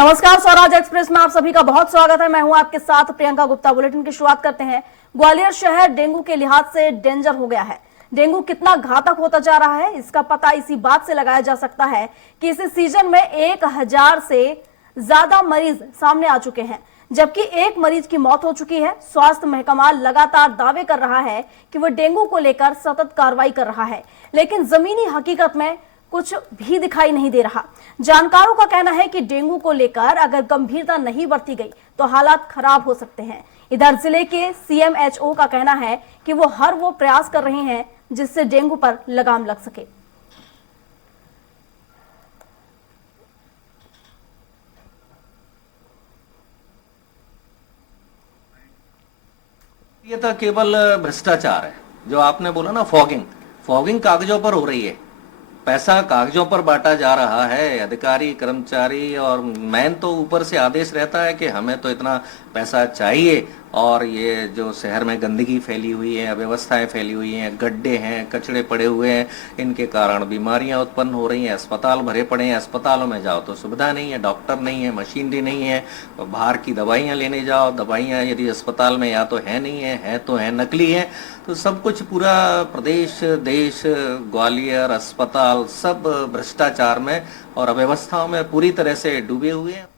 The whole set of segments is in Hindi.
नमस्कार, स्वराज एक्सप्रेस में आप सभी का बहुत स्वागत है। मैं हूं आपके साथ प्रियंका गुप्ता। बुलेटिन की शुरुआत करते हैं। ग्वालियर शहर डेंगू के लिहाज से डेंजर हो गया है। डेंगू कितना घातक होता जा रहा है, इसका पता इसी बात से लगाया जा सकता है कि इस सीजन में 1000 से ज्यादा मरीज सामने आ चुके हैं, जबकि एक मरीज की मौत हो चुकी है। स्वास्थ्य महकमा लगातार दावे कर रहा है कि वह डेंगू को लेकर सतत कार्रवाई कर रहा है, लेकिन जमीनी हकीकत में कुछ भी दिखाई नहीं दे रहा। जानकारों का कहना है कि डेंगू को लेकर अगर गंभीरता नहीं बरती गई तो हालात खराब हो सकते हैं। इधर जिले के सीएमएचओ का कहना है कि वो हर वो प्रयास कर रहे हैं जिससे डेंगू पर लगाम लग सके। ये तो केवल भ्रष्टाचार है। जो आपने बोला ना, फॉगिंग कागजों पर हो रही है, पैसा कागजों पर बांटा जा रहा है। अधिकारी कर्मचारी और मैन तो ऊपर से आदेश रहता है कि हमें तो इतना पैसा चाहिए, और ये जो शहर में गंदगी फैली हुई है, अव्यवस्थाएं फैली हुई हैं, गड्ढे हैं, कचड़े पड़े हुए हैं, इनके कारण बीमारियां उत्पन्न हो रही हैं। अस्पताल भरे पड़े हैं, अस्पतालों में जाओ तो सुविधा नहीं है, डॉक्टर नहीं है, मशीनरी नहीं है। बाहर की दवाइयां लेने जाओ, दवाइयां यदि अस्पताल में या तो है नहीं है तो है नकली है। तो सब कुछ, पूरा प्रदेश देश, ग्वालियर अस्पताल सब भ्रष्टाचार में और अव्यवस्थाओं में पूरी तरह से डूबे हुए हैं।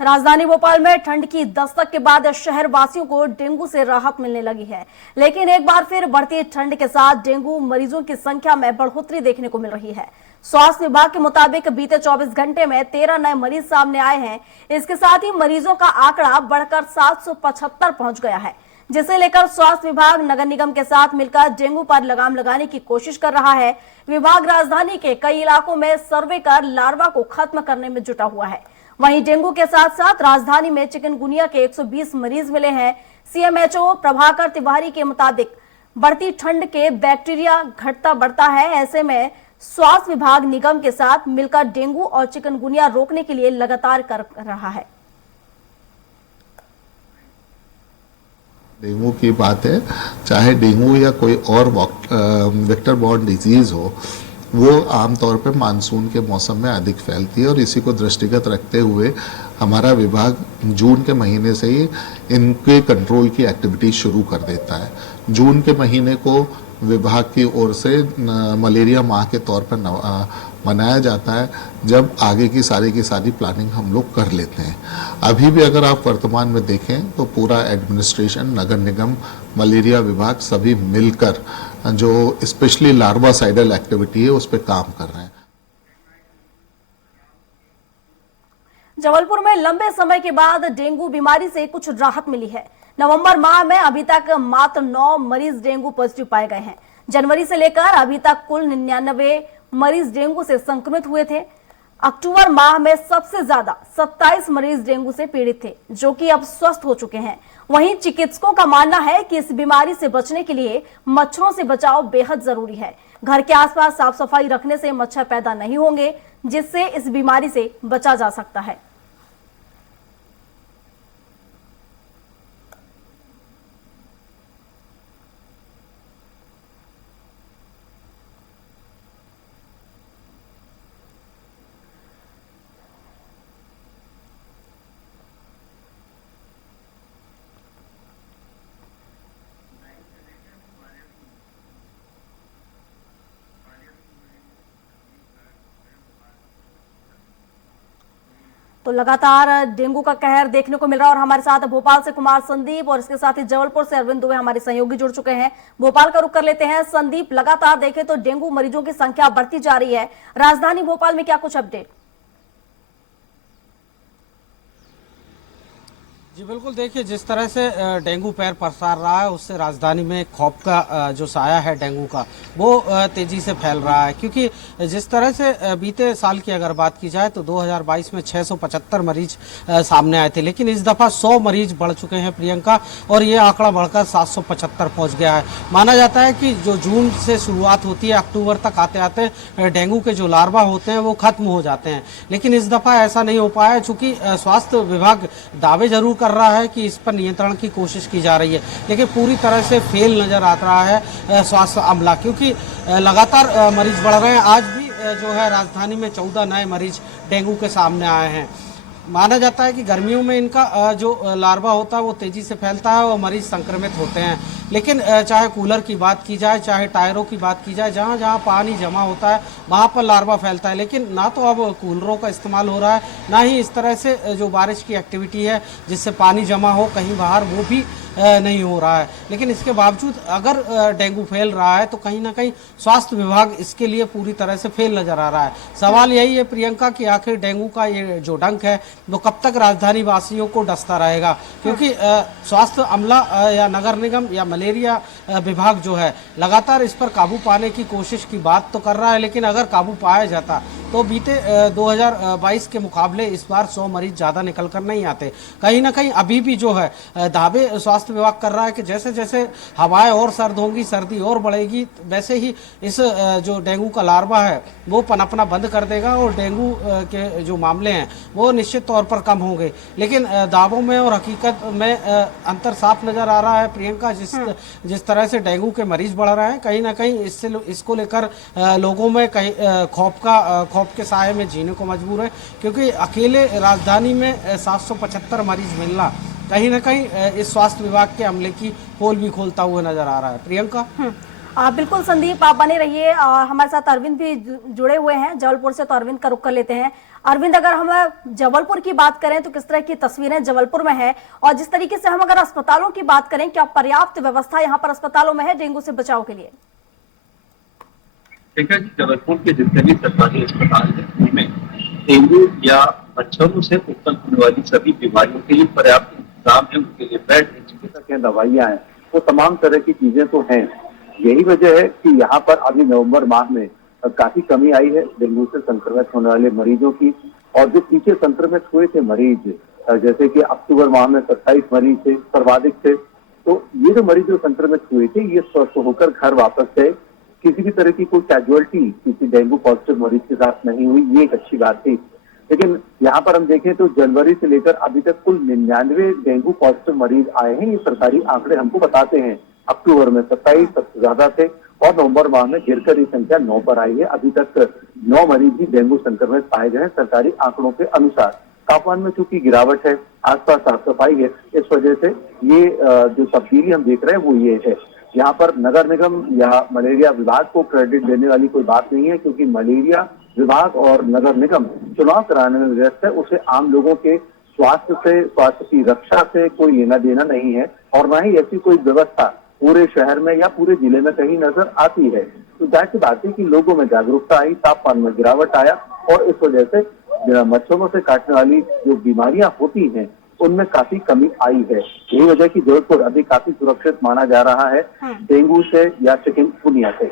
राजधानी भोपाल में ठंड की दस्तक के बाद शहर वासियों को डेंगू से राहत मिलने लगी है, लेकिन एक बार फिर बढ़ती ठंड के साथ डेंगू मरीजों की संख्या में बढ़ोतरी देखने को मिल रही है। स्वास्थ्य विभाग के मुताबिक बीते 24 घंटे में 13 नए मरीज सामने आए हैं। इसके साथ ही मरीजों का आंकड़ा बढ़कर 775 पहुंच गया है, जिसे लेकर स्वास्थ्य विभाग नगर निगम के साथ मिलकर डेंगू पर लगाम लगाने की कोशिश कर रहा है। विभाग राजधानी के कई इलाकों में सर्वे कर लार्वा को खत्म करने में जुटा हुआ है। वहीं डेंगू के साथ साथ राजधानी में चिकनगुनिया के 120 मरीज मिले हैं। सीएमएचओ प्रभाकर तिवारी के मुताबिक बढ़ती ठंड के बैक्टीरिया घटता बढ़ता है, ऐसे में स्वास्थ्य विभाग निगम के साथ मिलकर डेंगू और चिकनगुनिया रोकने के लिए लगातार कर रहा है। डेंगू की बात है, चाहे डेंगू या कोई और वेक्टर बॉर्न डिजीज हो, वो आमतौर पर मानसून के मौसम में अधिक फैलती है, और इसी को दृष्टिगत रखते हुए हमारा विभाग जून के महीने से ही इनके कंट्रोल की एक्टिविटी शुरू कर देता है। जून के महीने को विभाग की ओर से मलेरिया माह के तौर पर मनाया जाता है, जब आगे की सारी प्लानिंग हम लोग कर लेते हैं। अभी भी अगर आप वर्तमान में देखें तो पूरा एडमिनिस्ट्रेशन, नगर निगम, मलेरिया विभाग सभी मिलकर जो स्पेशली लार्वासाइडल एक्टिविटी है उस पर काम कर रहे हैं। जबलपुर में लंबे समय के बाद डेंगू बीमारी से कुछ राहत मिली है। नवंबर माह में अभी तक मात्र 9 मरीज डेंगू पॉजिटिव पाए गए हैं। जनवरी से लेकर अभी तक कुल 99 मरीज डेंगू से संक्रमित हुए थे। अक्टूबर माह में सबसे ज्यादा 27 मरीज डेंगू से पीड़ित थे, जो कि अब स्वस्थ हो चुके हैं। वहीं चिकित्सकों का मानना है कि इस बीमारी से बचने के लिए मच्छरों से बचाव बेहद जरूरी है। घर के आसपास साफ सफाई रखने से मच्छर पैदा नहीं होंगे, जिससे इस बीमारी से बचा जा सकता है। तो लगातार डेंगू का कहर देखने को मिल रहा है, और हमारे साथ भोपाल से कुमार संदीप और इसके साथ ही जबलपुर से अरविंद दुबे हमारे सहयोगी जुड़ चुके हैं। भोपाल का रुख कर लेते हैं। संदीप, लगातार देखें तो डेंगू मरीजों की संख्या बढ़ती जा रही है। राजधानी भोपाल में क्या कुछ अपडेट? जी बिल्कुल, देखिए जिस तरह से डेंगू पैर पसार रहा है, उससे राजधानी में खौफ का जो साया है डेंगू का, वो तेजी से फैल रहा है। क्योंकि जिस तरह से बीते साल की अगर बात की जाए तो 2022 में 675 मरीज सामने आए थे, लेकिन इस दफ़ा 100 मरीज बढ़ चुके हैं प्रियंका, और ये आंकड़ा बढ़कर 775 पहुंच गया है। माना जाता है कि जो जून से शुरुआत होती है, अक्टूबर तक आते आते डेंगू के जो लार्वा होते हैं वो खत्म हो जाते हैं, लेकिन इस दफ़ा ऐसा नहीं हो पाया, चूँकि स्वास्थ्य विभाग दावे जरूर कर रहा है कि इस पर नियंत्रण की कोशिश की जा रही है, लेकिन पूरी तरह से फेल नजर आ रहा है स्वास्थ्य अमला, क्योंकि लगातार मरीज बढ़ रहे हैं। आज भी जो है राजधानी में 14 नए मरीज डेंगू के सामने आए हैं। माना जाता है कि गर्मियों में इनका जो लार्वा होता है वो तेज़ी से फैलता है और मरीज संक्रमित होते हैं, लेकिन चाहे कूलर की बात की जाए, चाहे टायरों की बात की जाए, जहाँ जहाँ पानी जमा होता है वहाँ पर लार्वा फैलता है। लेकिन ना तो अब कूलरों का इस्तेमाल हो रहा है, ना ही इस तरह से जो बारिश की एक्टिविटी है जिससे पानी जमा हो कहीं बाहर, वो भी नहीं हो रहा है। लेकिन इसके बावजूद अगर डेंगू फैल रहा है तो कहीं ना कहीं स्वास्थ्य विभाग इसके लिए पूरी तरह से फेल नजर आ रहा है। सवाल यही है प्रियंका कि आखिर डेंगू का ये जो डंक है वो कब तक राजधानी वासियों को डसता रहेगा, क्योंकि स्वास्थ्य अमला या नगर निगम या मलेरिया विभाग जो है लगातार इस पर काबू पाने की कोशिश की बात तो कर रहा है, लेकिन अगर काबू पाया जाता तो बीते 2022 के मुकाबले इस बार 100 मरीज ज़्यादा निकल कर नहीं आते। कहीं ना कहीं अभी भी जो है दावे स्वास्थ्य विभाग कर रहा है कि जैसे जैसे हवाएं और सर्द होंगी, सर्दी और बढ़ेगी, वैसे ही इस जो डेंगू का लार्वा है वो पनपना बंद कर देगा और डेंगू के जो मामले हैं वो निश्चित तौर पर कम होंगे। लेकिन दावों में और हकीकत में अंतर साफ नज़र आ रहा है प्रियंका। जिस तरह से डेंगू के मरीज बढ़ रहे हैं, कहीं ना कहीं इसको लेकर लोगों में कहीं खौफ के साए में जीने को मजबूर है, क्योंकि अकेले राजधानी में 775 मरीज मिलना कहीं ना कहीं इस स्वास्थ्य विभाग के अमले की पोल भी खोलता हुआ नजर आ रहा है। प्रियंका। बिल्कुल संदीप, आप बने रहिए और हमारे साथ अरविंद भी जुड़े हुए हैं जबलपुर से, तो अरविंद का रुख कर लेते हैं। अरविंद, अगर हम जबलपुर की बात करें तो किस तरह की तस्वीरें जबलपुर में है, और जिस तरीके से हम अगर अस्पतालों की बात करें, क्या पर्याप्त व्यवस्था यहाँ पर अस्पतालों में है डेंगू से बचाव के लिए? देखा कि जबलपुर के जितने भी सरकारी अस्पताल हैं उनमें डेंगू या मच्छरों से उत्पन्न होने वाली सभी बीमारियों के लिए पर्याप्त इंतजाम है, उनके लिए बेड है, चिकित्सक है, दवाइयां हैं, वो तमाम तरह की चीजें तो हैं। यही वजह है कि यहाँ पर अभी नवंबर माह में काफी कमी आई है डेंगू से संक्रमित होने वाले मरीजों की। और जो पीछे संक्रमित हुए थे मरीज, जैसे कि अक्टूबर माह में 27 मरीज थे, सर्वाधिक थे, तो ये जो मरीज जो संक्रमित हुए थे ये स्वस्थ होकर घर वापस गए। किसी भी तरह की कोई कैजुअलिटी किसी डेंगू पॉजिटिव मरीज के साथ नहीं हुई, ये एक अच्छी बात थी। लेकिन यहाँ पर हम देखें तो जनवरी से लेकर अभी तक कुल 99 डेंगू पॉजिटिव मरीज आए हैं, ये सरकारी आंकड़े हमको बताते हैं। अक्टूबर में 27 सबसे ज्यादा थे और नवंबर माह में गिरकर ये संख्या 9 पर आई है। अभी तक 9 मरीज ही डेंगू संक्रमित पाए गए हैं सरकारी आंकड़ों के अनुसार। तापमान में चूंकि गिरावट है, आसपास साफ सफाई है, इस वजह से ये जो तब्दीली हम देख रहे हैं वो ये है। यहाँ पर नगर निगम या मलेरिया विभाग को क्रेडिट देने वाली कोई बात नहीं है, क्योंकि मलेरिया विभाग और नगर निगम चुनाव कराने में व्यस्त है। उसे आम लोगों के स्वास्थ्य से, स्वास्थ्य की रक्षा से कोई लेना देना नहीं है, और न ही ऐसी कोई व्यवस्था पूरे शहर में या पूरे जिले में कहीं नजर आती है। तो जाहिर सी बात है कि लोगों में जागरूकता आई, तापमान में गिरावट आया, और इस वजह से मच्छरों से काटने वाली जो बीमारियां होती हैं उनमें काफी कमी आई है। यही वजह की जबलपुर अभी काफी सुरक्षित माना जा रहा है डेंगू से या चिकनगुनिया से।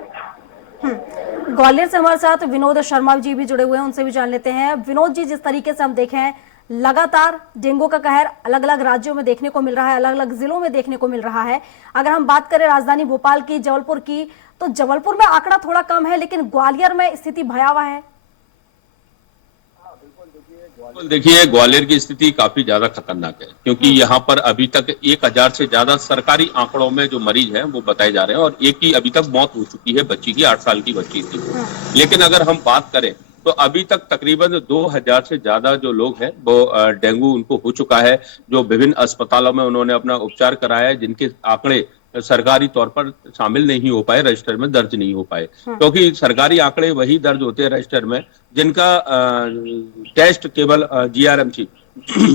ग्वालियर से हमारे साथ विनोद शर्मा जी भी जुड़े हुए हैं, उनसे भी जान लेते हैं। विनोद जी, जिस तरीके से हम देखें लगातार डेंगू का कहर अलग अलग राज्यों में देखने को मिल रहा है, अलग अलग जिलों में देखने को मिल रहा है। अगर हम बात करें राजधानी भोपाल की, जबलपुर की, तो जबलपुर में आंकड़ा थोड़ा कम है, लेकिन ग्वालियर में स्थिति भयावह है। देखिए, ग्वालियर की स्थिति काफी ज्यादा खतरनाक है, क्योंकि यहाँ पर अभी तक 1000 से ज्यादा सरकारी आंकड़ों में जो मरीज हैं वो बताए जा रहे हैं, और एक की अभी तक मौत हो चुकी है, बच्ची की, 8 साल की बच्ची थी। लेकिन अगर हम बात करें तो अभी तक तकरीबन 2000 से ज्यादा जो लोग हैं वो डेंगू उनको हो चुका है, जो विभिन्न अस्पतालों में उन्होंने अपना उपचार कराया है, जिनके आंकड़े सरकारी तौर पर शामिल नहीं हो पाए, रजिस्टर में दर्ज नहीं हो पाए, क्योंकि सरकारी आंकड़े वही दर्ज होते हैं रजिस्टर में जिनका टेस्ट केवल जीआरएमसी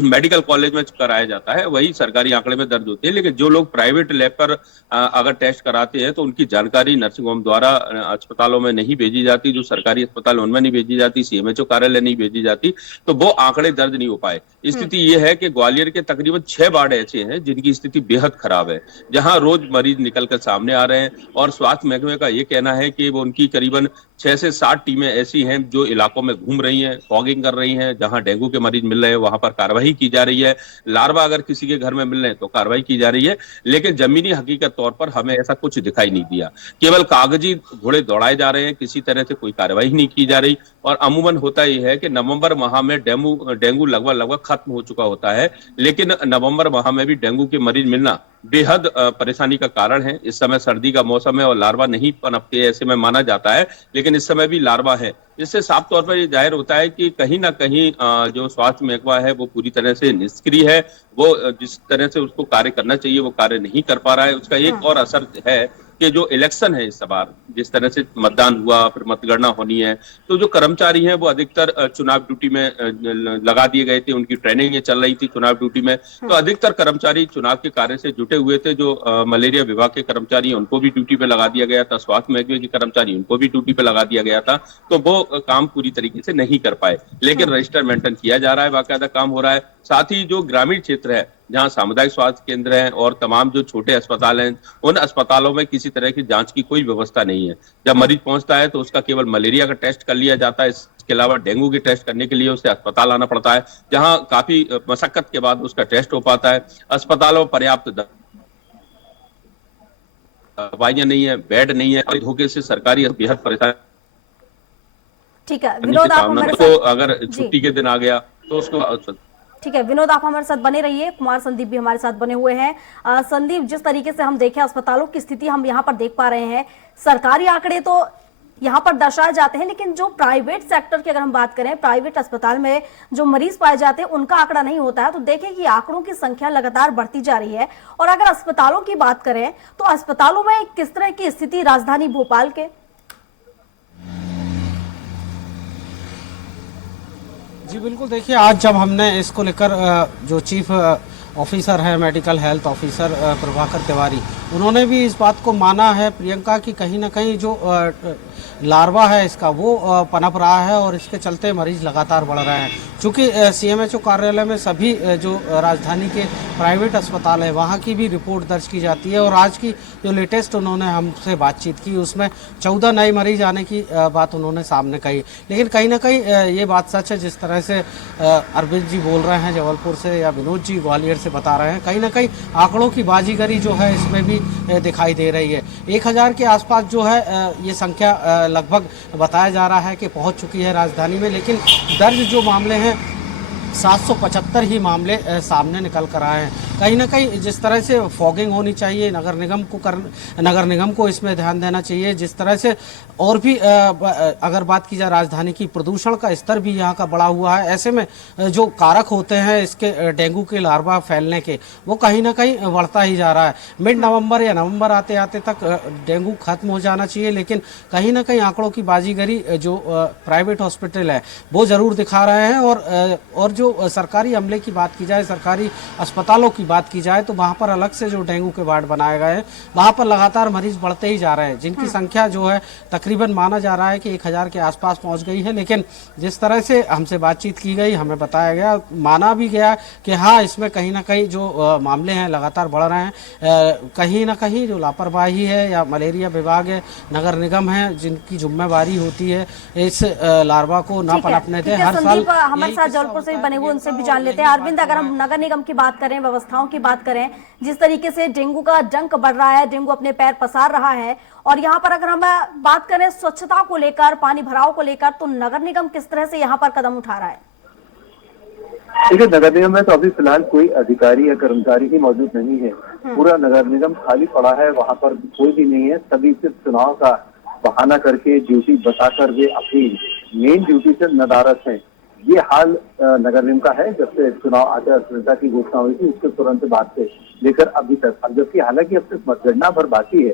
मेडिकल कॉलेज में कराया जाता है, वही सरकारी आंकड़े में दर्ज होते हैं। लेकिन जो लोग प्राइवेट लैब पर अगर टेस्ट कराते हैं तो उनकी जानकारी नर्सिंग होम द्वारा अस्पतालों में नहीं भेजी जाती, जो सरकारी अस्पताल उनमें नहीं भेजी जाती, सीएमएचओ कार्यालय नहीं भेजी जाती, तो वो आंकड़े दर्ज नहीं हो पाए। स्थिति ये है कि ग्वालियर के तकरीबन 6 वार्ड ऐसे हैं जिनकी स्थिति बेहद खराब है, जहां रोज मरीज निकलकर सामने आ रहे हैं, और स्वास्थ्य महकमे का ये कहना है कि वो उनकी करीबन 6 से 7 टीमें ऐसी हैं जो इलाकों में घूम रही हैं, फॉगिंग कर रही हैं, जहां डेंगू के मरीज मिल रहे हैं वहां पर पर कार्रवाई की जा रही है, लार्वा अगर किसी के घर में मिल रहे हैं तो कार्रवाई की जा रही है, लेकिन जमीनी हकीकत तौर पर हमें ऐसा कुछ दिखाई नहीं दिया। केवल कागजी घोड़े दौड़ाए जा रहे हैं, किसी तरह से कोई कार्रवाई नहीं की जा रही। और अमूमन होता यह है कि नवंबर माह में डेंगू लगभग खत्म हो चुका होता है, लेकिन नवंबर माह में भी डेंगू के मरीज मिलना बेहद परेशानी का कारण है। इस समय सर्दी का मौसम है और लार्वा नहीं पनपते ऐसे में माना जाता है, लेकिन इस समय भी लार्वा है। इससे साफ तौर पर यह जाहिर होता है कि कहीं ना कहीं जो स्वास्थ्य महकमा है वो पूरी तरह से निष्क्रिय है। वो जिस तरह से उसको कार्य करना चाहिए वो कार्य नहीं कर पा रहा है। उसका एक और असर है कि जो इलेक्शन है इस बार, जिस तरह से मतदान हुआ, फिर मतगणना होनी है, तो जो कर्मचारी हैं वो अधिकतर चुनाव ड्यूटी में लगा दिए गए थे। उनकी ट्रेनिंग ये चल रही थी चुनाव ड्यूटी में, तो अधिकतर कर्मचारी चुनाव के कार्य से जुटे हुए थे। जो मलेरिया विभाग के कर्मचारी हैं उनको भी ड्यूटी पे लगा दिया गया था, स्वास्थ्य महकमे के कर्मचारी उनको भी ड्यूटी पे लगा दिया गया था, तो वो काम पूरी तरीके से नहीं कर पाए। लेकिन रजिस्टर मेंटेन किया जा रहा है, बाकायदा काम हो रहा है। साथ ही जो ग्रामीण क्षेत्र है जहां सामुदायिक स्वास्थ्य केंद्र हैं और तमाम जो छोटे अस्पताल हैं, उन अस्पतालों में किसी तरह की जांच की कोई व्यवस्था नहीं है। जब मरीज पहुंचता है तो उसका केवल मलेरिया का टेस्ट कर लिया जाता है, इसके अलावा डेंगू के टेस्ट करने के लिए उसे अस्पताल आना पड़ता है, जहां काफी मशक्कत के बाद उसका टेस्ट हो पाता है। अस्पतालों में पर्याप्त दवाइयां नहीं है, बेड नहीं है, और धोखे से सरकारी बेहद परेशान। ठीक है विनोद, आप हमारे साथ अगर छुट्टी के दिन आ गया तो उसको ठीक है विनोद, आप हमारे साथ बने रहिए। कुमार संदीप भी हमारे साथ बने हुए हैं। संदीप, जिस तरीके से हम देखें अस्पतालों की स्थिति हम यहाँ पर देख पा रहे हैं, सरकारी आंकड़े तो यहाँ पर दर्शाए जाते हैं, लेकिन जो प्राइवेट सेक्टर की अगर हम बात करें, प्राइवेट अस्पताल में जो मरीज पाए जाते हैं उनका आंकड़ा नहीं होता है। तो देखें कि आंकड़ों की संख्या लगातार बढ़ती जा रही है। और अगर अस्पतालों की बात करें तो अस्पतालों में किस तरह की स्थिति राजधानी भोपाल के? जी बिल्कुल, देखिए आज जब हमने इसको लेकर जो चीफ ऑफिसर है medical health officer Prabhakar Tiwari, उन्होंने भी इस बात को माना है प्रियंका की कहीं ना कहीं जो लार्वा है इसका वो पनप रहा है और इसके चलते मरीज लगातार बढ़ रहे हैं। चूँकि सीएमएचओ कार्यालय में सभी जो राजधानी के प्राइवेट अस्पताल है वहाँ की भी रिपोर्ट दर्ज की जाती है और आज की जो लेटेस्ट उन्होंने हमसे बातचीत की उसमें 14 नए मरीज आने की बात उन्होंने सामने कही। लेकिन कहीं ना कहीं ये बात सच है, जिस तरह से अरविंद जी बोल रहे हैं जबलपुर से या विनोद जी ग्वालियर से बता रहे हैं, कहीं ना कहीं आंकड़ों की बाजीगरी जो है इसमें भी दिखाई दे रही है। 1000 के आसपास जो है ये संख्या लगभग बताया जा रहा है कि पहुंच चुकी है राजधानी में, लेकिन दर्ज जो मामले हैं 775 ही मामले सामने निकल कर आए हैं। कहीं ना कहीं जिस तरह से फॉगिंग होनी चाहिए, नगर निगम को इसमें ध्यान देना चाहिए। जिस तरह से और भी अगर बात की जाए राजधानी की, प्रदूषण का स्तर भी यहाँ का बढ़ा हुआ है। ऐसे में जो कारक होते हैं इसके डेंगू के लार्वा फैलने के, वो कहीं ना कहीं बढ़ता ही जा रहा है। मिड नवंबर या नवंबर आते आते तक डेंगू खत्म हो जाना चाहिए, लेकिन कहीं ना कहीं आंकड़ों की बाजीगरी जो प्राइवेट हॉस्पिटल है वो जरूर दिखा रहे हैं। और जो सरकारी अमले की बात की जाए, सरकारी अस्पतालों की बात की जाए, तो वहाँ पर अलग से जो डेंगू के वार्ड बनाए गए हैं वहाँ पर लगातार मरीज बढ़ते ही जा रहे हैं, जिनकी संख्या जो है तकरीबन माना जा रहा है कि 1000 के आसपास पहुँच गई है। लेकिन जिस तरह से हमसे बातचीत की गई, हमें बताया गया, माना भी गया कि हाँ इसमें कहीं ना कहीं जो मामले हैं लगातार बढ़ रहे हैं। कहीं ना कहीं जो लापरवाही है या मलेरिया विभाग है, नगर निगम है, जिनकी जिम्मेवारी होती है इस लार्वा को ना पनपने दें। हर साल हमारे साथ जबलपुर से बने हुए उनसे भी जान लेते हैं। अरविंद, अगर हम नगर निगम की बात करें, व्यवस्थाओं की बात करें, जिस तरीके से डेंगू का डंक बढ़ रहा है, डेंगू अपने पैर पसार रहा है, और यहाँ पर अगर हम बात करें स्वच्छता को लेकर, पानी भराव को लेकर, तो नगर निगम किस तरह से यहाँ पर कदम उठा रहा है? देखिए, नगर निगम में तो अभी फिलहाल कोई अधिकारी या कर्मचारी ही मौजूद नहीं है। पूरा नगर निगम खाली पड़ा है, वहाँ पर कोई भी नहीं है। सभी सिर्फ चुनाव का बहाना करके, ड्यूटी बताकर वे अपनी मेन ड्यूटी से नदारद है। ये हाल नगर निगम का है जब से चुनाव आचार संहिता की घोषणा हुई थी, उसके तुरंत बाद से लेकर अभी तक। अब जबकि हालांकि अब तक मतगणना भर बाकी है,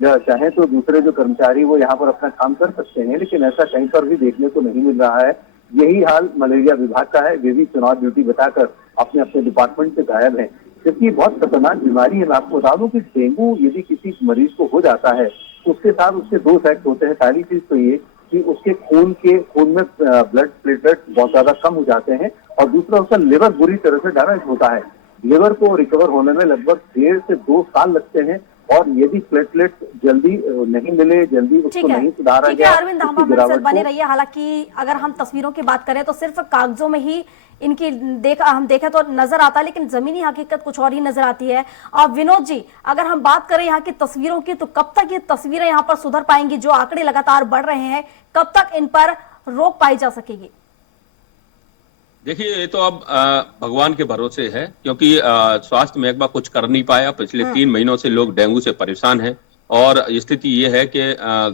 चाहे तो दूसरे जो कर्मचारी वो यहाँ पर अपना काम कर सकते हैं, लेकिन ऐसा कहीं पर भी देखने को नहीं मिल रहा है। यही हाल मलेरिया विभाग का है, वे भी चुनाव ड्यूटी बताकर अपने अपने डिपार्टमेंट से गायब है। क्योंकि बहुत खतरनाक बीमारी है। मैं आपको बता दूं कि डेंगू यदि किसी मरीज को हो जाता है, उसके साथ उसके 2 इफेक्ट होते हैं। पहली चीज तो ये कि उसके खून में ब्लड प्लेटलेट बहुत ज्यादा कम हो जाते हैं, और दूसरा उसका लिवर बुरी तरह से डैमेज होता है। लिवर को रिकवर होने में लगभग 1.5 से 2 साल लगते हैं, और यदि प्लेटलेट्स जल्दी नहीं मिले, जल्दी ठीक उसको है, नहीं सुधारा ठीक है गया, अरविंद, हम उसकी हमारे साथ गिरावट बने को रहिए। हालांकि अगर हम तस्वीरों की बात करें तो सिर्फ कागजों में ही इनकी हम देखें तो नजर आता है, लेकिन जमीनी हकीकत कुछ और ही नजर आती है। और विनोद जी, अगर हम बात करें यहाँ की तस्वीरों की, तो कब तक ये तस्वीरें यहाँ पर सुधर पाएंगी? जो आंकड़े लगातार बढ़ रहे हैं, कब तक इन पर रोक पाई जा सकेगी? देखिए, ये तो अब भगवान के भरोसे है, क्योंकि स्वास्थ्य महकमा कुछ कर नहीं पाया। पिछले 3 महीनों से लोग डेंगू से परेशान हैं और स्थिति ये है कि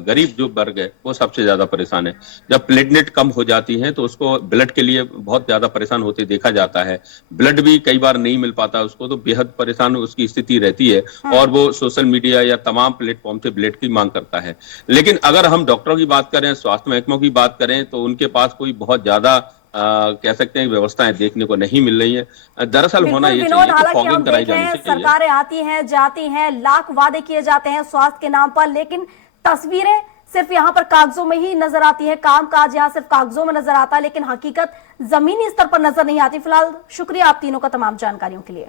गरीब जो वर्ग है वो सबसे ज्यादा परेशान है। जब प्लेटलेट कम हो जाती हैं तो उसको ब्लड के लिए बहुत ज्यादा परेशान होते देखा जाता है। ब्लड भी कई बार नहीं मिल पाता उसको, तो बेहद परेशान उसकी स्थिति रहती है और वो सोशल मीडिया या तमाम प्लेटफॉर्म से ब्लड की मांग करता है। लेकिन अगर हम डॉक्टरों की बात करें, स्वास्थ्य महकमों की बात करें, तो उनके पास कोई बहुत ज्यादा कह सकते हैं व्यवस्थाएं देखने को नहीं मिल रही है। दरअसल होना ये विनोद, चाहिए कि हालांकि हम फॉगिंग कराई देखें जानी चाहिए। सरकारें आती हैं जाती हैं, लाख वादे किए जाते हैं स्वास्थ्य के नाम पर, लेकिन तस्वीरें सिर्फ यहाँ पर कागजों में ही नजर आती है। कामकाज यहाँ सिर्फ कागजों में नजर आता है, लेकिन हकीकत जमीनी स्तर पर नजर नहीं आती। फिलहाल शुक्रिया आप तीनों का तमाम जानकारियों के लिए।